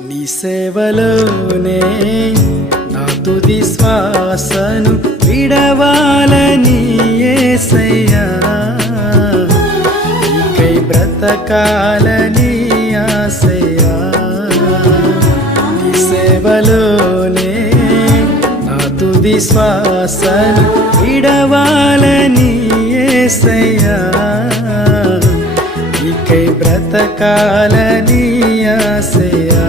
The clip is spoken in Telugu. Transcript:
నీ సేవలోనే నా తుది శ్వాసను విడవాలని యేసయ్యా, నీకై బ్రతకాలని ఆశయ్యా. నీ సేవలోనే నా తుది శ్వాసను విడవాలని యేసయ్యా, నీకై బ్రతకాలని ఆశయ్యా.